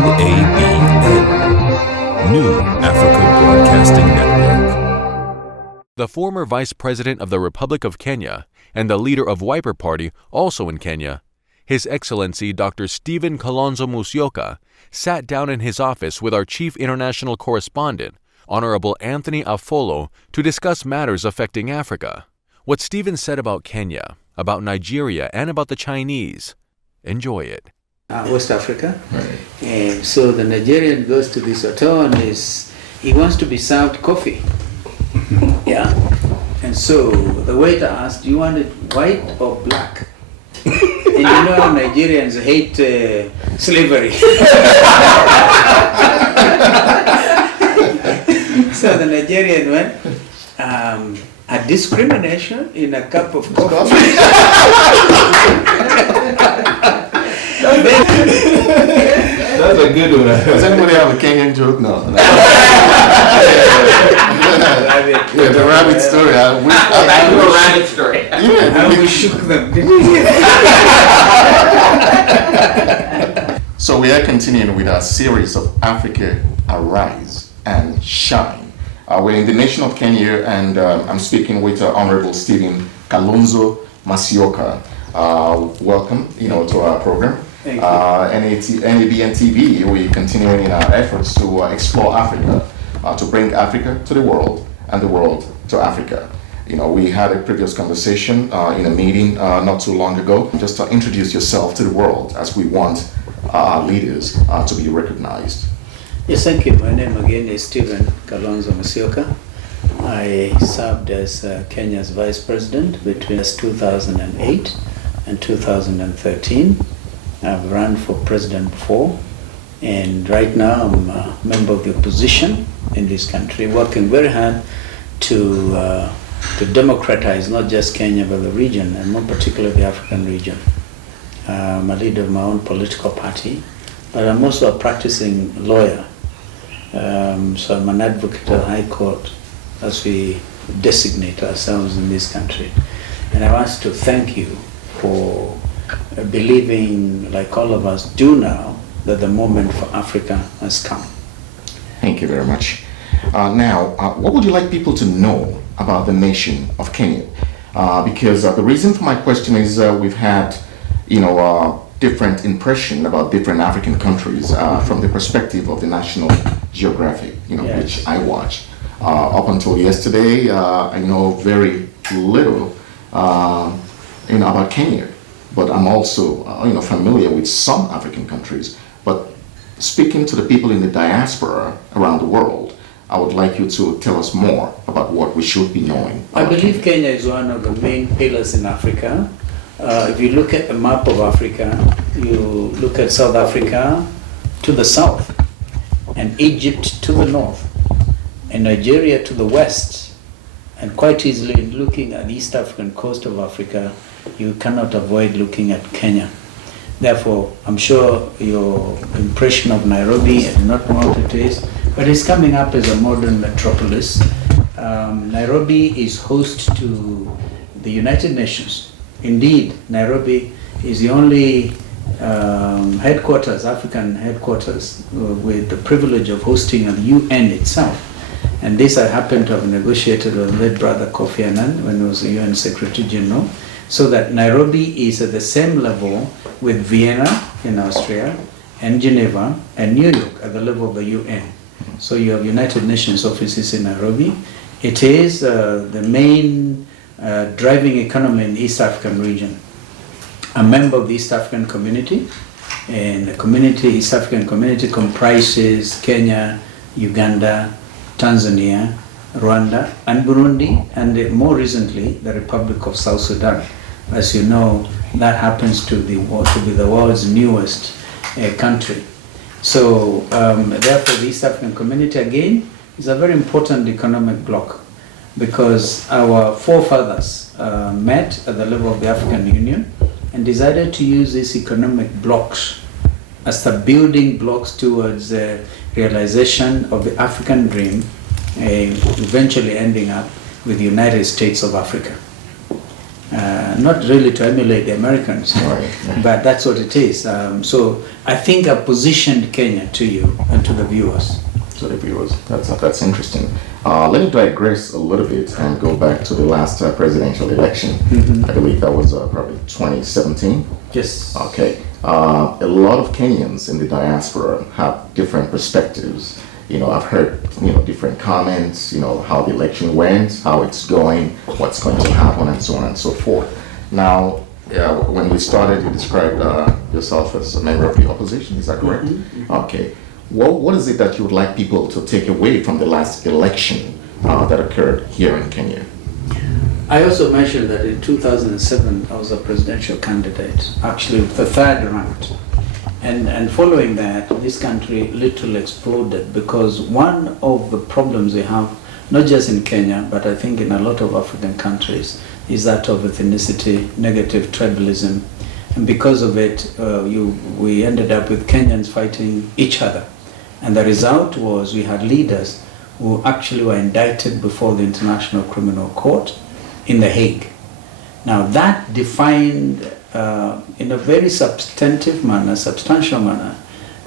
NABN, New Africa Broadcasting Network. The former Vice President of the Republic of Kenya and the leader of Wiper Party, also in Kenya, His Excellency Dr. Stephen Kalonzo Musyoka, sat down in his office with our Chief International Correspondent, Honorable Anthony Afolo, to discuss matters affecting Africa. What Stephen said about Kenya, about Nigeria, and about the Chinese. Enjoy it. West Africa. Right. And so the Nigerian goes to this hotel and he wants to be served coffee. Yeah. And so the waiter asked, do you want it white or black? And you know how Nigerians hate slavery. So the Nigerian went, a discrimination in a cup of coffee. That's a good one. Does anybody have a Kenyan joke? No. Yeah, the rabbit story. Back to a rabbit story. Yeah, we shook them. So we are continuing with our series of Africa Arise and Shine. We're in the nation of Kenya, and I'm speaking with Honorable Stephen Kalonzo Musyoka. Welcome, to our program. Thank you. NABN TV, we're continuing in our efforts to explore Africa, to bring Africa to the world and the world to Africa. We had a previous conversation in a meeting not too long ago. Just to introduce yourself to the world, as we want our leaders to be recognized. Yes, thank you. My name again is Stephen Kalonzo Musyoka. I served as Kenya's Vice President between 2008 and 2013. I've run for president before, and right now I'm a member of the opposition in this country, working very hard to democratize not just Kenya but the region, and more particularly the African region. I'm a leader of my own political party, but I'm also a practicing lawyer. So I'm an advocate of the High Court, as we designate ourselves in this country. And I want to thank you for believing, like all of us do now, that the moment for Africa has come. Thank you very much. Now, what would you like people to know about the nation of Kenya? Because the reason for my question is we've had, different impression about different African countries from the perspective of the National Geographic, Yes. which I watch. Up until yesterday, I know very little, about Kenya. But I'm also, familiar with some African countries. But speaking to the people in the diaspora around the world, I would like you to tell us more about what we should be knowing. I believe Kenya is one of the main pillars in Africa. If you look at the map of Africa, you look at South Africa to the south, and Egypt to the north, and Nigeria to the west. And quite easily, looking at the East African coast of Africa, you cannot avoid looking at Kenya. Therefore, I'm sure your impression of Nairobi is not what it is, but it's coming up as a modern metropolis. Nairobi is host to the United Nations. Indeed, Nairobi is the only headquarters, African headquarters, with the privilege of hosting the UN itself. And this I happened to have negotiated with late brother Kofi Annan when he was the UN Secretary General, so that Nairobi is at the same level with Vienna in Austria and Geneva and New York at the level of the UN. So you have United Nations offices in Nairobi. It is the main driving economy in the East African region. A member of the East African community, and the East African community comprises Kenya, Uganda, Tanzania, Rwanda, and Burundi, and more recently, the Republic of South Sudan. As you know, that happens to be the world's newest country. So, therefore, the East African community, again, is a very important economic bloc, because our forefathers met at the level of the African Union and decided to use these economic blocks as the building blocks towards the realization of the African dream, eventually ending up with the United States of Africa. not really to emulate the Americans, Right. but that's what it is. So I think I positioned Kenya to you and to the viewers. To the viewers. That's interesting. Let me digress a little bit and go back to the last presidential election. I believe that was probably 2017. Yes. Okay. A lot of Kenyans in the diaspora have different perspectives. I've heard, different comments, how the election went, how it's going, what's going to happen, and so on and so forth. Now, when we started, you described yourself as a member of the opposition, is that correct? Okay. What is it that you would like people to take away from the last election that occurred here in Kenya? I also mentioned that in 2007 I was a presidential candidate, actually the third ranked. And following that, this country literally exploded because one of the problems we have, not just in Kenya, but I think in a lot of African countries, is that of ethnicity, negative tribalism. And because of it, we ended up with Kenyans fighting each other. And the result was we had leaders who actually were indicted before the International Criminal Court in The Hague. Now that defined in a very substantial manner,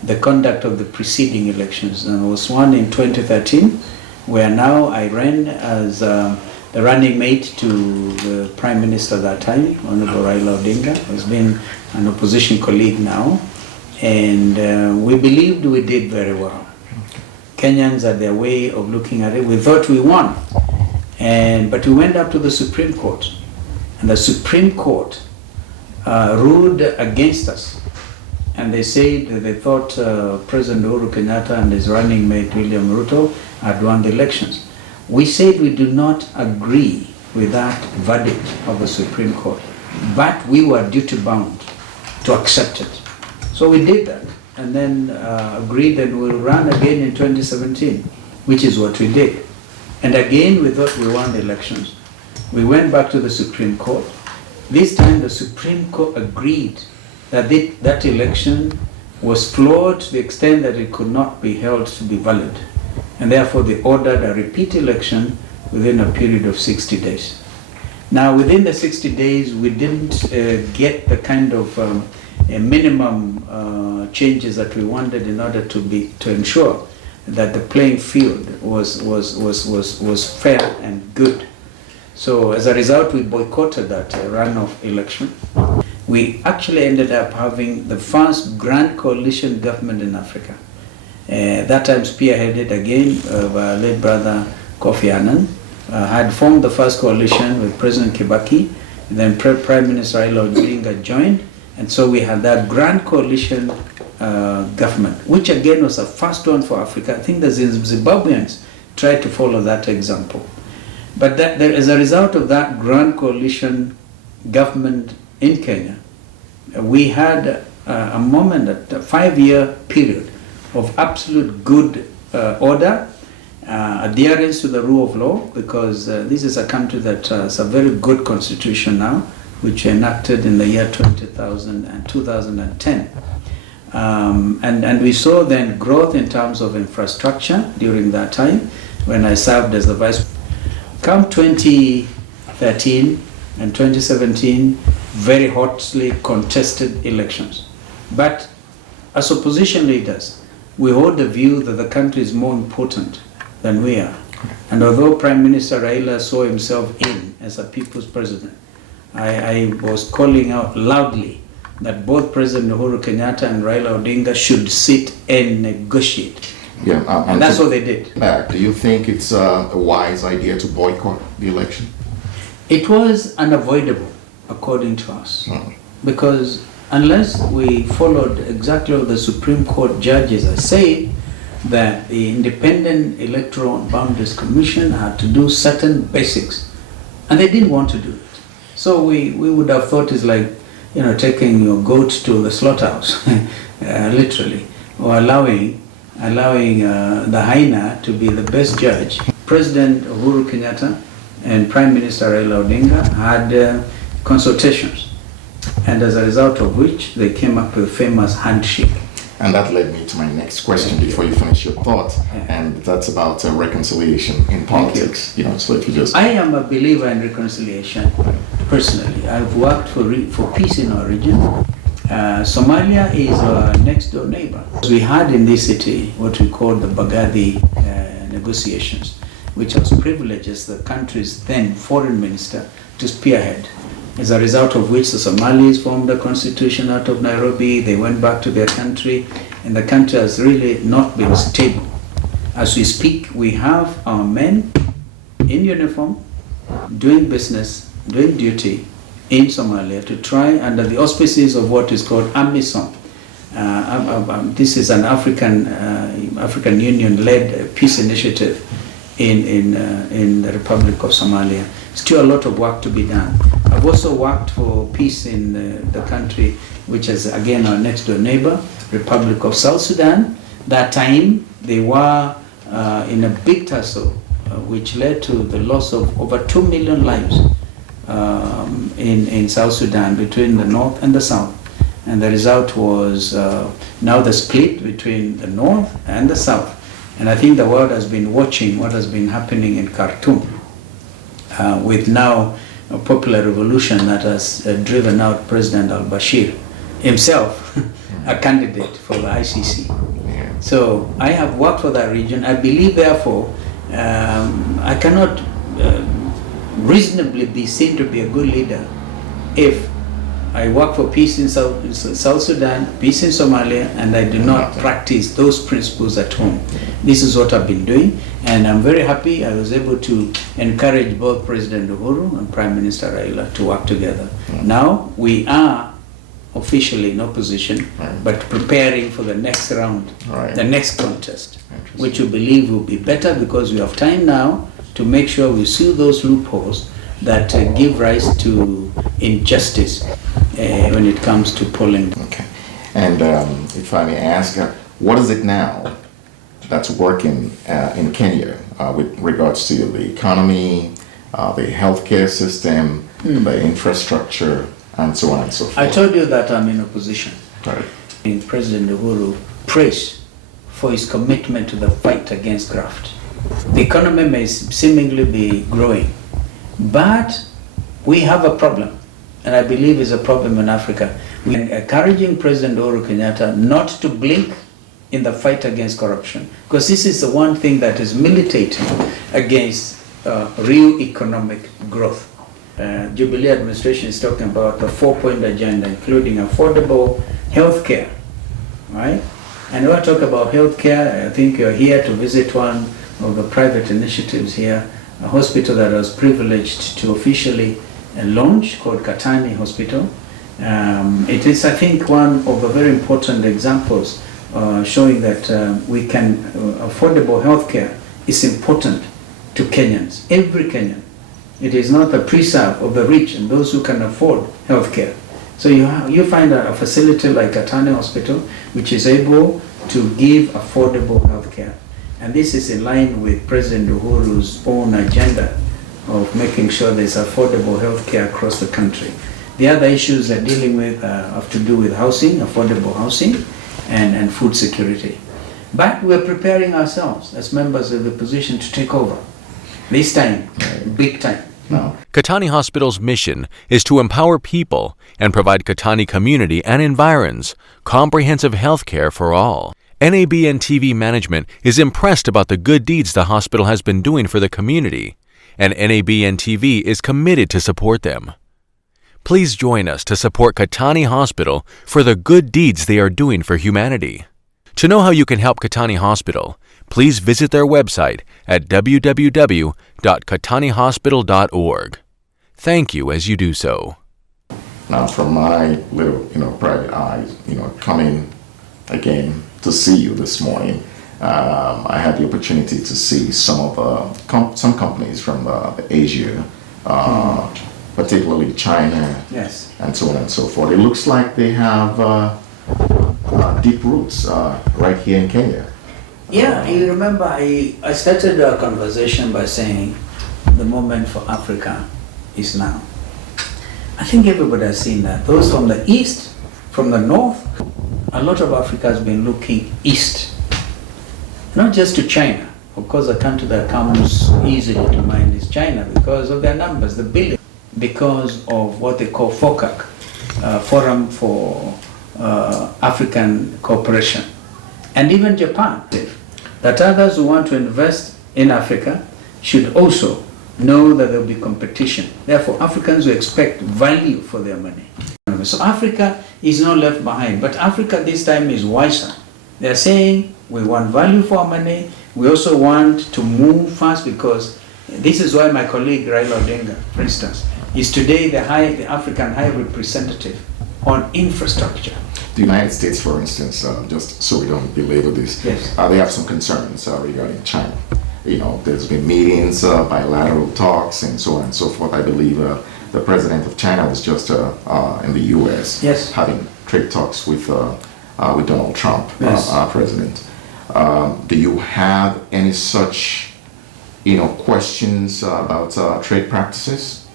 the conduct of the preceding elections. And there was one in 2013, where now I ran as the running mate to the Prime Minister at that time, Honorable Raila Odinga, who's been an opposition colleague now. And we believed we did very well. Kenyans had their way of looking at it. We thought we won. But we went up to the Supreme Court. And the Supreme Court ruled against us. And they said that they thought President Uhuru Kenyatta and his running mate William Ruto had won the elections. We said we do not agree with that verdict of the Supreme Court, but we were duty bound to accept it. So we did that, and then agreed that we'll run again in 2017, which is what we did. And again, we thought we won the elections. We went back to the Supreme Court. This time the Supreme Court agreed that that election was flawed to the extent that it could not be held to be valid. And therefore they ordered a repeat election within a period of 60 days. Now within the 60 days we didn't get the kind of minimum changes that we wanted in order to ensure that the playing field was fair and good. So as a result, we boycotted that runoff election. We actually ended up having the first grand coalition government in Africa. That time spearheaded again by our late brother Kofi Annan, had formed the first coalition with President Kibaki, and then Prime Minister Raila Odinga joined, and so we had that grand coalition government, which again was a first one for Africa. I think the Zimbabweans tried to follow that example. But as a result of that grand coalition government in Kenya, we had a moment, a 5-year period of absolute good order, adherence to the rule of law, because this is a country that has a very good constitution now, which enacted in the year 2000 and 2010. And we saw then growth in terms of infrastructure during that time when I served as the vice. Come 2013 and 2017, very hotly contested elections. But as opposition leaders, we hold the view that the country is more important than we are. And although Prime Minister Raila saw himself in as a people's president, I was calling out loudly that both President Uhuru Kenyatta and Raila Odinga should sit and negotiate. Yeah, and that's what they did. Do you think it's a wise idea to boycott the election? It was unavoidable, according to us, because unless we followed exactly what the Supreme Court judges are saying, that the Independent Electoral Boundaries Commission had to do certain basics, and they didn't want to do it. So we would have thought it's like, taking your goat to the slaughterhouse, literally, or allowing the hyena to be the best judge. President Uhuru Kenyatta and Prime Minister Raila Odinga had consultations, and as a result of which they came up with a famous handshake. And that led me to my next question before you finish your thought, and that's about reconciliation in politics. So if you just... I am a believer in reconciliation. personally. I've worked for peace in our region. Somalia is our next door neighbor. We had in this city what we call the Baghdadi negotiations, which I was privileged as the country's then foreign minister to spearhead. As a result of which the Somalis formed a constitution out of Nairobi, they went back to their country, and the country has really not been stable. As we speak, we have our men in uniform, doing business, doing duty in Somalia to try, under the auspices of what is called AMISOM. This is an African Union-led peace initiative in the Republic of Somalia. Still a lot of work to be done. I've also worked for peace in the country, which is again our next door neighbor, Republic of South Sudan. That time they were in a big tussle, which led to the loss of over 2 million lives in South Sudan between the north and the south. And the result was now the split between the north and the south. And I think the world has been watching what has been happening in Khartoum, with now a popular revolution that has driven out President al-Bashir himself, a candidate for the ICC. So I have worked for that region. I believe, therefore, I cannot reasonably be seen to be a good leader if I work for peace in South Sudan, peace in Somalia, and I do not practice those principles at home. This is what I've been doing, and I'm very happy I was able to encourage both President Uhuru and Prime Minister Raila to work together. Now we are officially in opposition, but preparing for the next round, the next contest, which we believe will be better because we have time now to make sure we seal those loopholes that give rise to injustice when it comes to polling. Okay. And if I may ask, what is it now that's working in Kenya with regards to the economy, the healthcare system, the infrastructure, and so on and so forth? I told you that I'm in opposition. Right. President Uhuru praised for his commitment to the fight against graft. The economy may seemingly be growing, but we have a problem, and I believe it's a problem in Africa. We are encouraging President Uhuru Kenyatta not to blink in the fight against corruption, because this is the one thing that is militating against real economic growth. Jubilee administration is talking about the 4-point agenda, including affordable health care, right? And when I talk about health care, I think you're here to visit one of the private initiatives here, a hospital that I was privileged to officially launch called Katani Hospital. It is, I think, one of the very important examples showing that we can, affordable healthcare is important to Kenyans, every Kenyan. It is not a preserve of the rich and those who can afford healthcare. So you find a facility like Katani Hospital, which is able to give affordable healthcare. And this is in line with President Uhuru's own agenda of making sure there's affordable healthcare across the country. The other issues they're dealing with have to do with housing, affordable housing, and food security. But we're preparing ourselves as members of the opposition to take over. This time, big time. No. Katani Hospital's mission is to empower people and provide Katani community and environs comprehensive health care for all. NABN TV management is impressed about the good deeds the hospital has been doing for the community, and NABN TV is committed to support them. Please join us to support Katani Hospital for the good deeds they are doing for humanity. To know how you can help Katani Hospital, please visit their website at www.katanihospital.org. Thank you as you do so. Now, from my little, private eyes, coming again to see you this morning, I had the opportunity to see some of some companies from Asia, particularly China, Yes. and so on and so forth. It looks like they have deep roots right here in Kenya. Yeah, you remember I started our conversation by saying the moment for Africa is now. I think everybody has seen that. Those from the east, from the north, a lot of Africa has been looking east. Not just to China. Of course, a country that comes easily to mind is China because of their numbers, the because of what they call FOCAC, Forum for African Cooperation, and even Japan, that others who want to invest in Africa should also know that there will be competition. Therefore, Africans will expect value for their money. So Africa is not left behind, but Africa this time is wiser. They're saying we want value for our money. We also want to move fast, because this is why my colleague Raila Odinga, for instance, is today the African High Representative on infrastructure. The United States, for instance, just so we don't belabor this, yes. They have some concerns regarding China. You know, there's been meetings, bilateral talks, and so on and so forth. I believe the president of China was just in the U.S. Yes. having trade talks with Donald Trump, yes. Our president. Do you have any such, questions about trade practices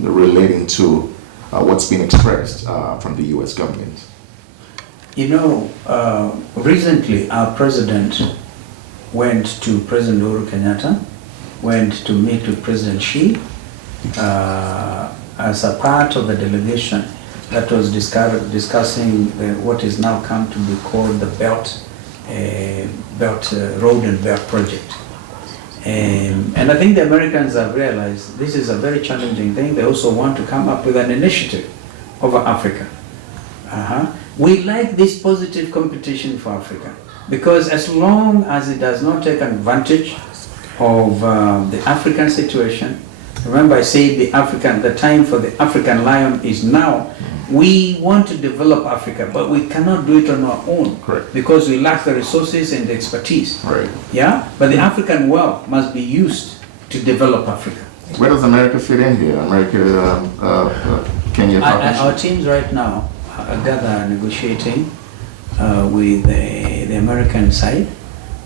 relating to what's been expressed from the U.S. government? Recently our president went to President Uhuru Kenyatta, went to meet with President Xi as a part of the delegation that was discussing what is now come to be called the Road and Belt Project. And I think the Americans have realized this is a very challenging thing. They also want to come up with an initiative over Africa. We like this positive competition for Africa, because as long as it does not take advantage of the African situation, remember I said the time for the African lion is now. We want to develop Africa, but we cannot do it on our own. Correct. Because we lack the resources and the expertise. Right. Yeah, but the African wealth must be used to develop Africa. Where does America fit in here? Kenya partnership? Our teams right now are gathered negotiating with the American side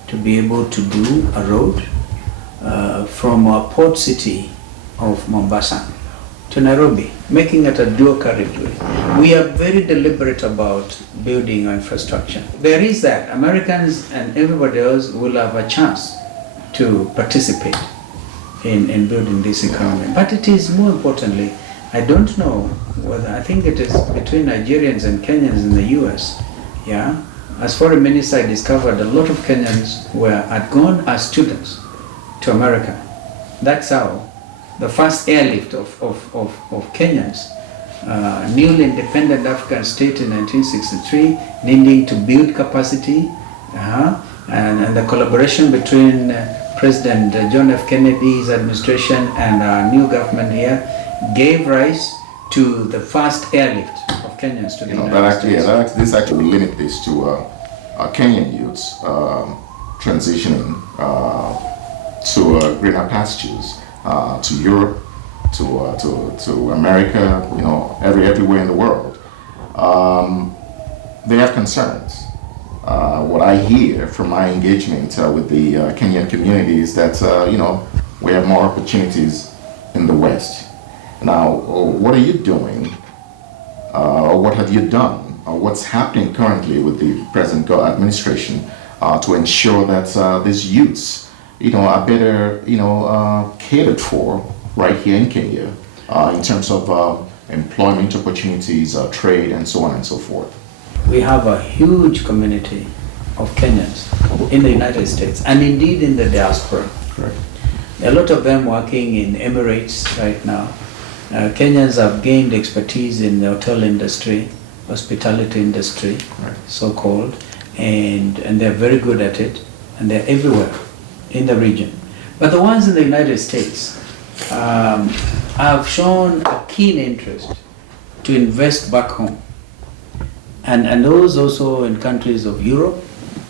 to be able to do a road from our port city of Mombasa to Nairobi, making it a dual carriageway. We are very deliberate about building our infrastructure. There is that. Americans and everybody else will have a chance to participate in building this economy. But it is more importantly, I don't know whether, I think it is between Nigerians and Kenyans in the US. Yeah. As foreign minister, I discovered a lot of Kenyans had gone as students to America. That's how the first airlift of Kenyans, newly independent African state in 1963, needing to build capacity, and the collaboration between President John F. Kennedy's administration and our new government here gave rise to the first airlift of Kenyans to the United States. This actually will limit this to Kenyan youths transitioning to greener pastures. To Europe, to America, everywhere in the world. They have concerns. What I hear from my engagement with the Kenyan community is that we have more opportunities in the West. Now, what are you doing, or what have you done, or what's happening currently with the present administration to ensure that these youths are better, catered for right here in Kenya in terms of employment opportunities, trade, and so on and so forth? We have a huge community of Kenyans in the United States and indeed in the diaspora. Correct. A lot of them working in Emirates right now. Kenyans have gained expertise in the hotel industry, hospitality industry, right, so-called, and they're very good at it, and they're everywhere in the region. But the ones in the United States have shown a keen interest to invest back home. And those also in countries of Europe,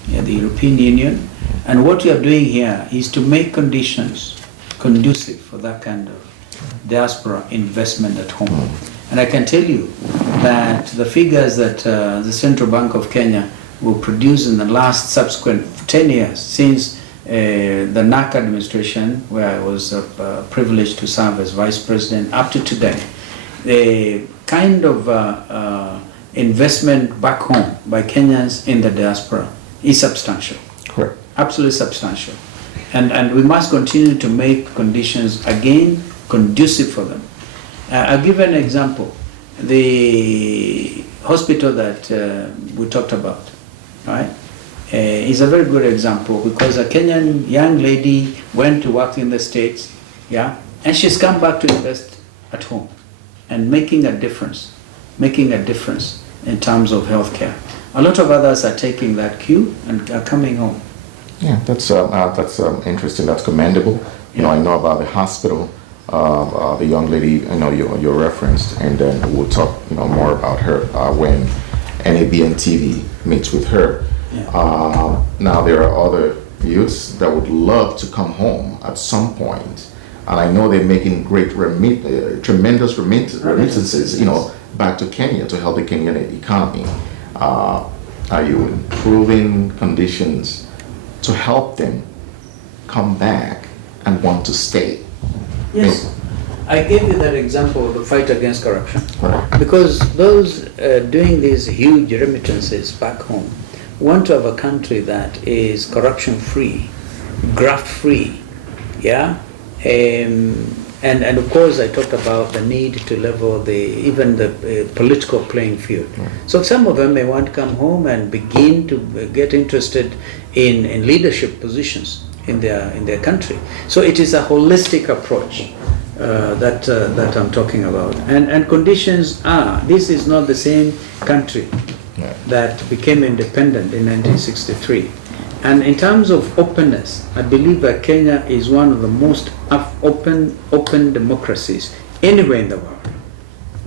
the European Union. And what we are doing here is to make conditions conducive for that kind of diaspora investment at home. And I can tell you that the figures that the Central Bank of Kenya will produce in the last subsequent 10 years since the NAC administration, where I was privileged to serve as vice president, up to today, the kind of investment back home by Kenyans in the diaspora is substantial. Correct. Absolutely substantial. And we must continue to make conditions, again, conducive for them. I'll give an example. The hospital that we talked about, right, is a very good example because a Kenyan young lady went to work in the States, yeah, and she's come back to invest at home and making a difference in terms of healthcare. A lot of others are taking that cue and are coming home. Yeah, that's interesting. That's commendable. You know, I know about the hospital, the young lady, you know, you referenced, and then we'll talk, you know, more about her when NABN TV meets with her. Yeah. Now there are other youths that would love to come home at some point, and I know they're making great tremendous remittances, you know, back to Kenya to help the Kenyan economy. Are you improving conditions to help them come back and want to stay? Yes. I gave you that example of the fight against corruption. Right. Because those doing these huge remittances back home want to have a country that is corruption-free, graft-free, yeah? And of course, I talked about the need to level even the political playing field. Right. So some of them may want to come home and begin to get interested in leadership positions in their country. So it is a holistic approach that I'm talking about. And conditions are, this is not the same country that became independent in 1963. And in terms of openness, I believe that Kenya is one of the most open democracies anywhere in the world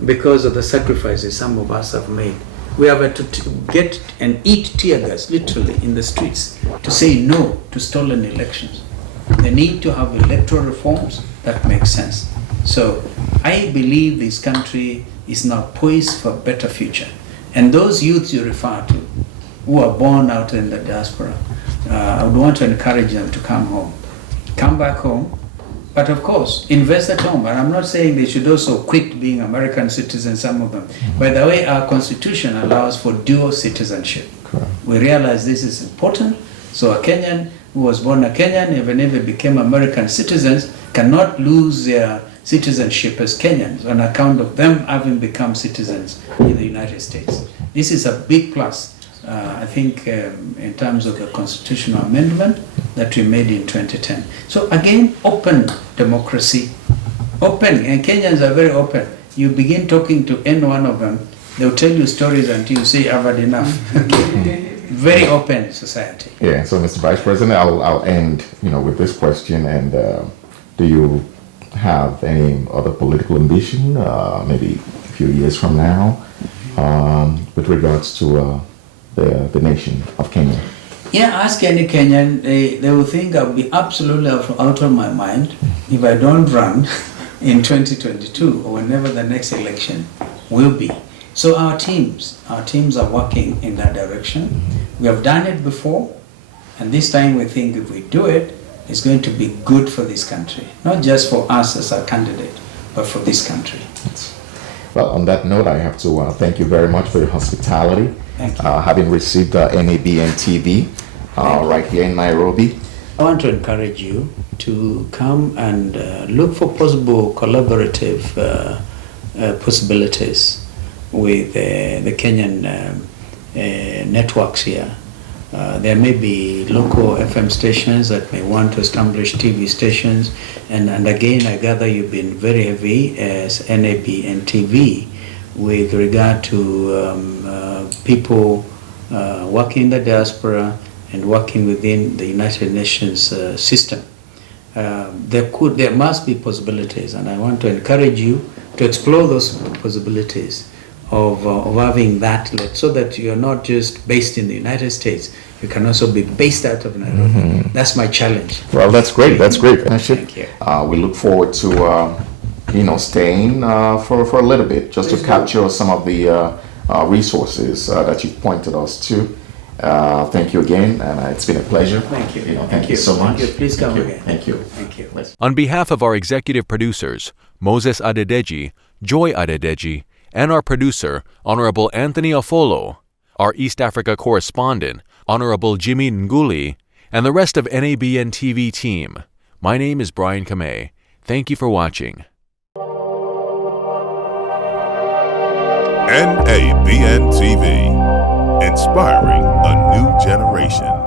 because of the sacrifices some of us have made. We have had to get and eat tear gas, literally, in the streets to say no to stolen elections. The need to have electoral reforms that make sense. So I believe this country is now poised for a better future. And those youths you refer to, who are born out in the diaspora, I would want to encourage them to come home. Come back home, but of course, invest at home. And I'm not saying they should also quit being American citizens, some of them. By the way, our constitution allows for dual citizenship. Correct. We realize this is important. So a Kenyan who was born a Kenyan, even if they became American citizens, cannot lose their citizenship as Kenyans on account of them having become citizens in the United States. This is a big plus. I think in terms of the constitutional amendment that we made in 2010. So again, open democracy. Open, and Kenyans are very open. You begin talking to any one of them, they'll tell you stories until you say, I've had enough. Very open society. Yeah, so Mr. Vice President, I'll end, you know, with this question. And do you have any other political ambition, maybe a few years from now, with regards to the nation of Kenya? Yeah, ask any Kenyan, they will think I'll be absolutely out of my mind if I don't run in 2022 or whenever the next election will be. So our teams are working in that direction. We have done it before, and this time we think if we do it, it's going to be good for this country. Not just for us as a candidate, but for this country. Well, on that note, I have to thank you very much for your hospitality. Thank you. Having received NABN TV right here in Nairobi. I want to encourage you to come and look for possible collaborative possibilities with the Kenyan networks here. There may be local FM stations that may want to establish TV stations, and again, I gather you've been very heavy as NABN TV with regard to people working in the diaspora and working within the United Nations system. There must be possibilities, and I want to encourage you to explore those possibilities of having that, so that you're not just based in the United States, you can also be based out of Nairobi. Mm-hmm. That's my challenge. Well, that's great. That's great. Thank you. We look forward to staying for a little bit, just to capture some of the resources that you've pointed us to. Thank you again, and it's been a pleasure. Thank you. Thank you so much. Thank you. Please come again. Thank you. Thank you. On behalf of our executive producers, Moses Adedeji, Joy Adedeji, and our producer, Honorable Anthony Afolo, our East Africa correspondent, Honorable Jimmy Nguli, and the rest of NABN TV team, my name is Brian Kamei. Thank you for watching. NABN TV, inspiring a new generation.